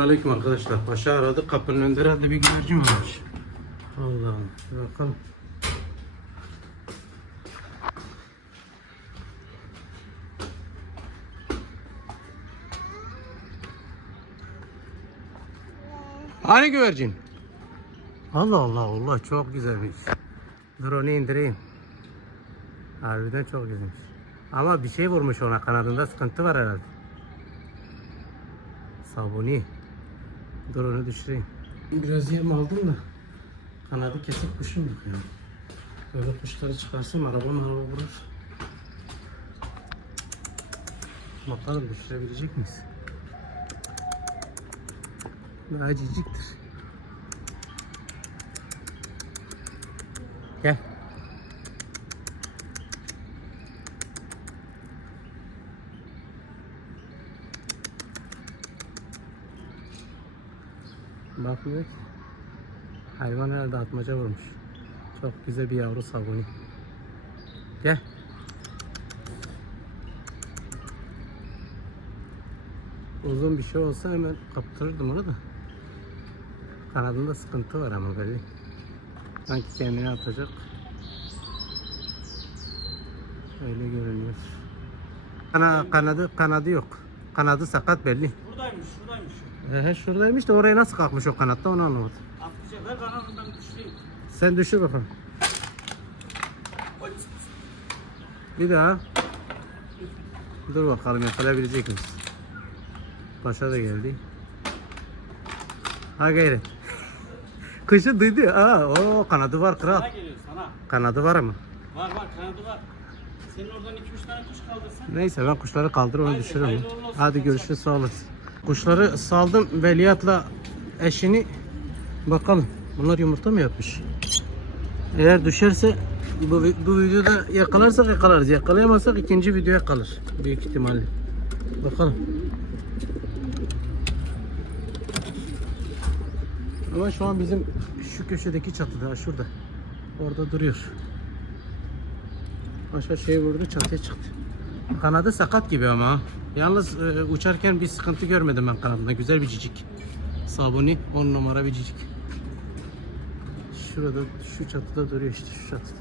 Aleyküm arkadaşlar. Paşa aradı. Kapının önünde herhalde bir güvercin varmış. Allah'ım. Bir bakalım. Hani güvercin? Allah Allah Allah çok güzelmiş. Dur onu indireyim. Harbiden çok güzelmiş. Ama bir şey vurmuş ona kanadında sıkıntı var herhalde. Sabuni. Dur düşüreyim. Biraz yem aldım da kanadı kesik kuşum yok ya. Böyle kuşları çıkarsam araba araba vurur. Bakalım düşürebilecek miyiz? Daha ciciktir. Gel. Bakmıyor ki. Hayvan herhalde atmaca vurmuş. Çok güzel bir yavru sabuni. Gel. Uzun bir şey olsa hemen kaptırırdım onu da. Kanadında sıkıntı var ama belli. Sanki kendini atacak. Öyle görünüyor. Kana, kanadı kanadı yok. Kanadı sakat belli. Buradaymış, şuradaymış. Ee, şuradaymış da oraya nasıl kalkmış o kanatta onu anlamadım. Atlayacak. Ver bana ben düşüreyim. Sen düşür bakalım. Bir daha. Dur bakalım yakalayabilecek miyiz? Paşa da geldi. Ha gayret. Kışı duydu. Aa, o kanadı var kral. Sana geliyor sana. Kanadı var mı? Var var kanadı var. Senin oradan 2-3 tane kuş kaldırsan. Neyse ben kuşları kaldır onu düşürürüm. Hadi görüşürüz sağ olasın. Kuşları saldım Veliaht'la eşini. Bakalım bunlar yumurta mı yapmış? Eğer düşerse bu, bu videoda yakalarsak yakalarız. Yakalayamazsak ikinci videoya kalır. Büyük ihtimalle. Bakalım. Ama şu an bizim şu köşedeki çatıda şurada. Orada duruyor. Aşağı şey vurdu çatıya çıktı. Kanadı sakat gibi ama. Yalnız e, uçarken bir sıkıntı görmedim ben kanadında. Güzel bir cicik. Sabuni 10 numara bir cicik. Şurada şu çatıda duruyor işte şu çatıda.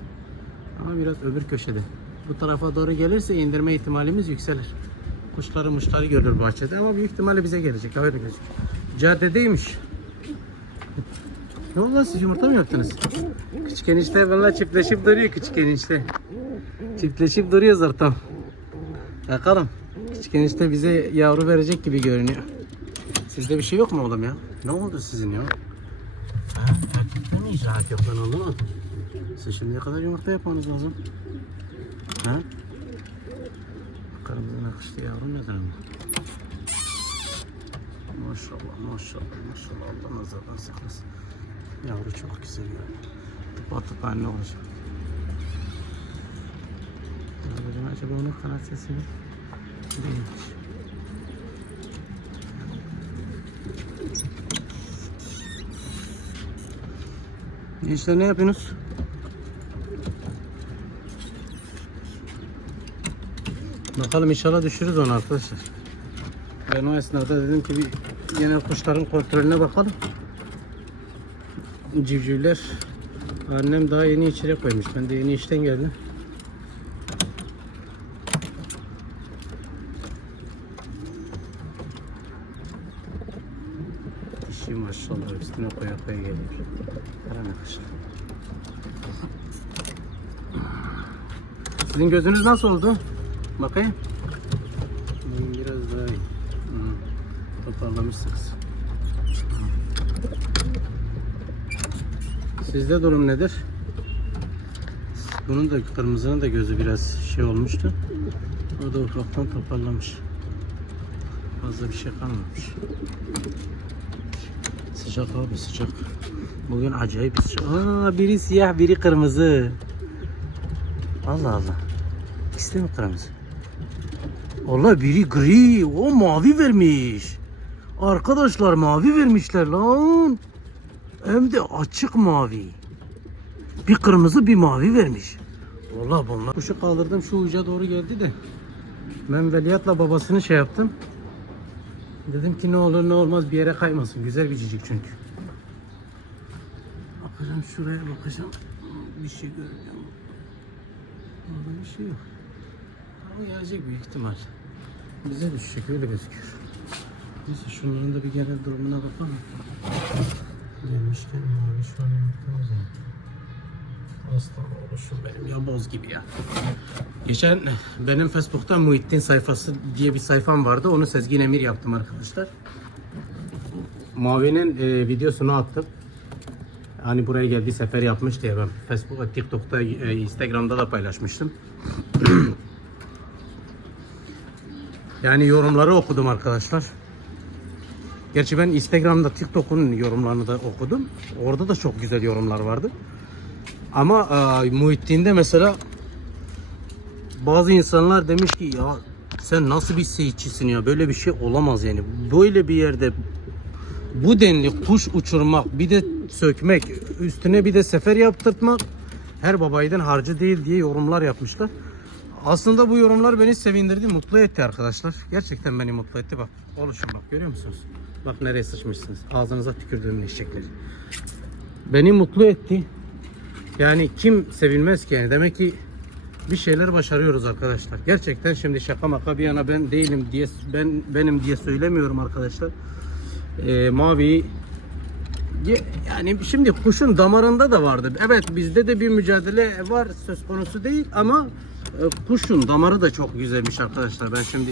Ama biraz öbür köşede. Bu tarafa doğru gelirse indirme ihtimalimiz yükselir. Kuşları muşları görür bahçede ama büyük ihtimalle bize gelecek. Öyle gözüküyor. Caddedeymiş. Ne oldu siz yumurta mı yaptınız? Küçük enişte bunlar çiftleşip duruyor küçük enişte. Çiftleşip duruyor zaten. Bakalım. Enişte bize yavru verecek gibi görünüyor. Sizde bir şey yok mu oğlum ya? Ne oldu sizin ya? Ha, erkekte mi icraat yok ben anlamadım. Siz şimdiye kadar yumurta yapmanız lazım. Ha? Kırmızı nakışlı yavru nedir ama? Maşallah maşallah maşallah Allah nazardan saklasın. Yavru çok güzel ya. Tıpa tıpa anne olacak. Acaba onun kanat sesi mi? Değilmiş. Gençler ne yapıyorsunuz? Bakalım inşallah düşürürüz onu arkadaşlar. Ben o esnada dedim ki bir genel kuşların kontrolüne bakalım. Civcivler annem daha yeni içeri koymuş. Ben de yeni işten geldim. Dişi maşallah üstüne koya koya geliyor. Karanlık kış. Sizin gözünüz nasıl oldu? Bakayım. Benim biraz daha iyi. Hı. Toparlamışsınız. Sizde durum nedir? Bunun da kırmızının da gözü biraz şey olmuştu. O da ufaktan toparlamış. Fazla bir şey kalmamış. Sıcak abi sıcak. Bugün acayip sıcak. Aa, biri siyah biri kırmızı. Allah Allah. İkisi mi kırmızı? Allah biri gri. O mavi vermiş. Arkadaşlar mavi vermişler lan. Hem de açık mavi. Bir kırmızı bir mavi vermiş. Vallahi bunlar. Kuşu kaldırdım şu uca doğru geldi de. Ben Veliaht'la babasını şey yaptım. Dedim ki ne olur ne olmaz bir yere kaymasın. Güzel bir cicik çünkü. Bakacağım şuraya bakacağım. Bir şey görmüyorum. Orada bir şey yok. Ama gelecek büyük ihtimal. Bize düşecek öyle gözüküyor. Neyse şunların da bir genel durumuna bakalım. Gelmişken mavi şu an yumurtamız ya. Aslan oluşum benim ya boz gibi ya. Geçen benim Facebook'ta Muhittin sayfası diye bir sayfam vardı. Onu Sezgin Emir yaptım arkadaşlar. Mavi'nin e, videosunu attım. Hani buraya geldiği sefer yapmış diye ben Facebook'ta, TikTok'ta, e, Instagram'da da paylaşmıştım. yani yorumları okudum arkadaşlar. Gerçi ben Instagram'da, TikTok'un yorumlarını da okudum. Orada da çok güzel yorumlar vardı. Ama e, Muhittin'de mesela bazı insanlar demiş ki ya sen nasıl bir seyircisin ya böyle bir şey olamaz yani. Böyle bir yerde bu denli kuş uçurmak bir de sökmek üstüne bir de sefer yaptırtmak her babayiğidin harcı değil diye yorumlar yapmışlar. Aslında bu yorumlar beni sevindirdi, mutlu etti arkadaşlar. Gerçekten beni mutlu etti bak. Oluşum bak görüyor musunuz? Bak nereye sıçmışsınız. Ağzınıza tükürdüğüm eşekleri. Beni mutlu etti. Yani kim sevilmez ki yani demek ki bir şeyler başarıyoruz arkadaşlar. Gerçekten şimdi şaka maka bir yana ben değilim diye ben benim diye söylemiyorum arkadaşlar. Ee, mavi Ye- yani şimdi kuşun damarında da vardı. Evet bizde de bir mücadele var söz konusu değil ama e, kuşun damarı da çok güzelmiş arkadaşlar. Ben şimdi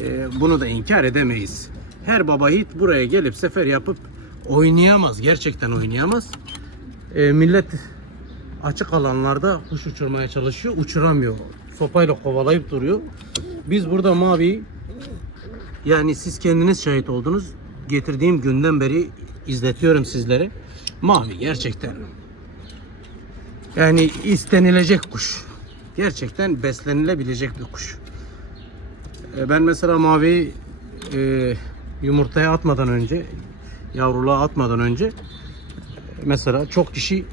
e, bunu da inkar edemeyiz. Her baba yiğit buraya gelip sefer yapıp oynayamaz. Gerçekten oynayamaz. E, millet açık alanlarda kuş uçurmaya çalışıyor. Uçuramıyor. Sopayla kovalayıp duruyor. Biz burada mavi yani siz kendiniz şahit oldunuz. Getirdiğim günden beri izletiyorum sizlere. Mavi gerçekten. Yani istenilecek kuş. Gerçekten beslenilebilecek bir kuş. E, Ben mesela mavi e, yumurtaya atmadan önce, yavruluğa atmadan önce mesela çok kişi e,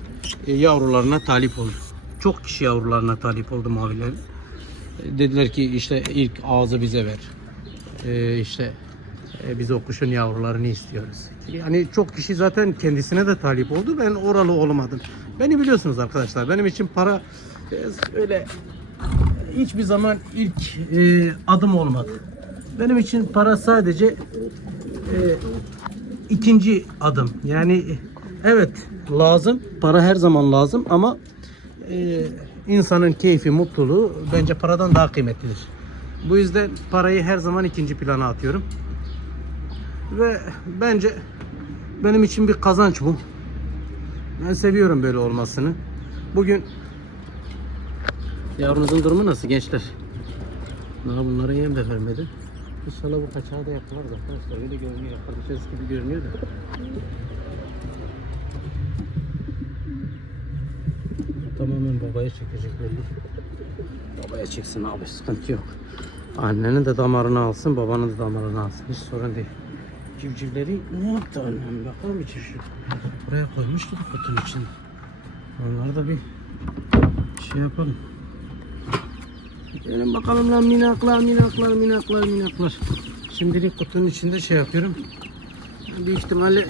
yavrularına talip oldu. Çok kişi yavrularına talip oldu mavilerin. E, Dediler ki işte ilk ağzı bize ver. E, işte e, biz o kuşun yavrularını istiyoruz. Yani çok kişi zaten kendisine de talip oldu. Ben oralı olamadım. Beni biliyorsunuz arkadaşlar. Benim için para e, öyle hiçbir zaman ilk e, adım olmadı. Benim için para sadece e, ikinci adım. Yani evet lazım. Para her zaman lazım ama e, insanın keyfi, mutluluğu bence paradan daha kıymetlidir. Bu yüzden parayı her zaman ikinci plana atıyorum. Ve bence benim için bir kazanç bu. Ben seviyorum böyle olmasını. Bugün yavrunuzun durumu nasıl gençler? Daha bunlara yem de vermedi. İnşallah bu kaçağı da yaptılar da arkadaşlar öyle görünüyor. Yapacağız gibi görünüyor da. Tamamen babaya çekecek belli. Babaya çeksin abi sıkıntı yok. Annenin de damarını alsın, babanın da damarını alsın. Hiç sorun değil. Civcivleri ne yaptı annem? Bakalım içi şu. Buraya koymuştu da kutunun için. Onları da bir şey yapalım. Gelin bakalım lan minaklar, minaklar, minaklar, minaklar. Şimdilik kutunun içinde şey yapıyorum. Büyük ihtimalle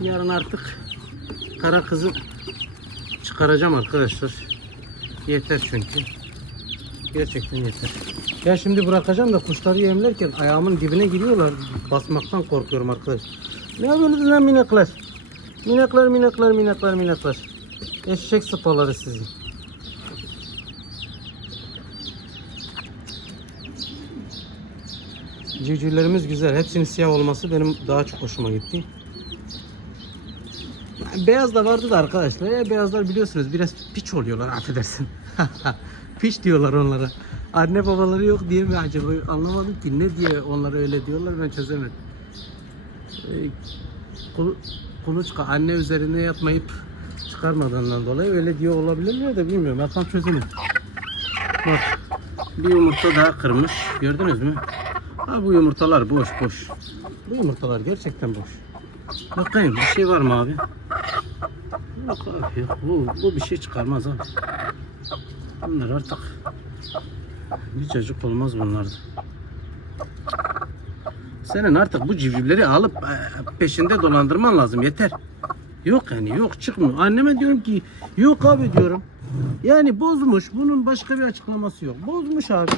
yarın artık kara kızı çıkaracağım arkadaşlar. Yeter çünkü. Gerçekten yeter. Ya şimdi bırakacağım da kuşları yemlerken ayağımın dibine giriyorlar. Basmaktan korkuyorum arkadaşlar. Ne yapıyorsunuz lan minaklar? Minaklar, minaklar, minaklar, minaklar. Eşek sıpaları sizi. Civcivlerimiz güzel. Hepsinin siyah olması benim daha çok hoşuma gitti. Beyaz da vardı da arkadaşlar. Ya beyazlar biliyorsunuz biraz piç oluyorlar affedersin. piç diyorlar onlara. Anne babaları yok diye mi acaba anlamadım ki ne diye onlara öyle diyorlar ben çözemedim. Ee, kulu- kuluçka anne üzerine yatmayıp çıkarmadığından dolayı öyle diyor olabilirler de bilmiyorum. Ben tam çözemedim. Bak bir yumurta daha kırmış. Gördünüz mü? Ha bu yumurtalar boş boş. Bu yumurtalar gerçekten boş. Bakayım bir şey var mı abi? Yok abi yok. Bu, bu bir şey çıkarmaz abi. Bunlar artık bir çocuk olmaz bunlarda. Senin artık bu civcivleri alıp e, peşinde dolandırman lazım yeter. Yok yani yok çıkmıyor. Anneme diyorum ki yok abi diyorum. Yani bozmuş. Bunun başka bir açıklaması yok. Bozmuş abi.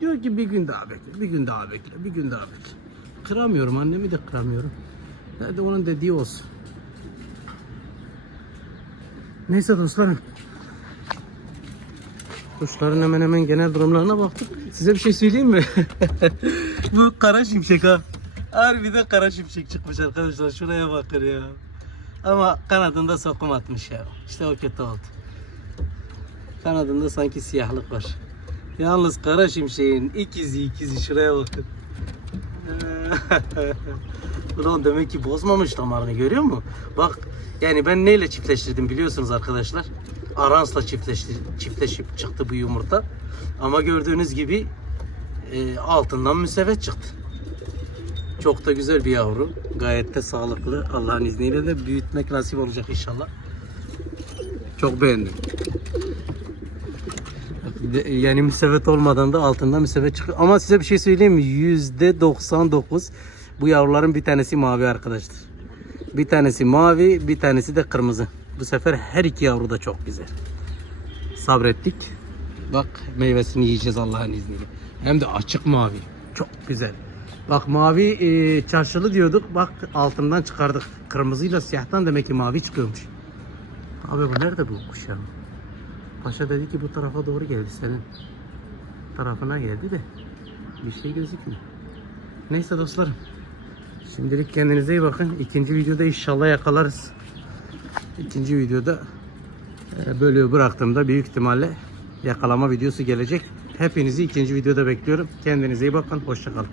Diyor ki bir gün daha bekle, bir gün daha bekle, bir gün daha bekle. Kıramıyorum annemi de kıramıyorum. Hadi onun dediği olsun. Neyse dostlarım. Kuşların hemen hemen genel durumlarına baktık. Size bir şey söyleyeyim mi? Bu kara şimşek ha. Harbiden kara şimşek çıkmış arkadaşlar. Şuraya bakın ya. Ama kanadında sokum atmış ya. İşte o kötü oldu. Kanadında sanki siyahlık var. Yalnız kara şimşeğin ikizi ikizi şuraya bakın. Ulan demek ki bozmamış damarını görüyor musun? Bak yani ben neyle çiftleştirdim biliyorsunuz arkadaşlar. Aransla çiftleşti, çiftleşip çıktı bu yumurta. Ama gördüğünüz gibi e, altından müsevet çıktı. Çok da güzel bir yavru. Gayet de sağlıklı. Allah'ın izniyle de büyütmek nasip olacak inşallah. Çok beğendim. Yani müsevet olmadan da altından müsevet çıkıyor. Ama size bir şey söyleyeyim mi? Yüzde 99 bu yavruların bir tanesi mavi arkadaşlar. Bir tanesi mavi, bir tanesi de kırmızı. Bu sefer her iki yavru da çok güzel. Sabrettik. Bak meyvesini yiyeceğiz Allah'ın izniyle. Hem de açık mavi. Çok güzel. Bak mavi e, çarşılı diyorduk. Bak altından çıkardık. Kırmızıyla siyahtan demek ki mavi çıkıyormuş. Abi bu nerede bu kuş ya? Paşa dedi ki bu tarafa doğru geldi senin tarafına geldi de bir şey gözükmüyor. Neyse dostlarım. Şimdilik kendinize iyi bakın. İkinci videoda inşallah yakalarız. İkinci videoda e, böyle bıraktığımda büyük ihtimalle yakalama videosu gelecek. Hepinizi ikinci videoda bekliyorum. Kendinize iyi bakın. Hoşçakalın.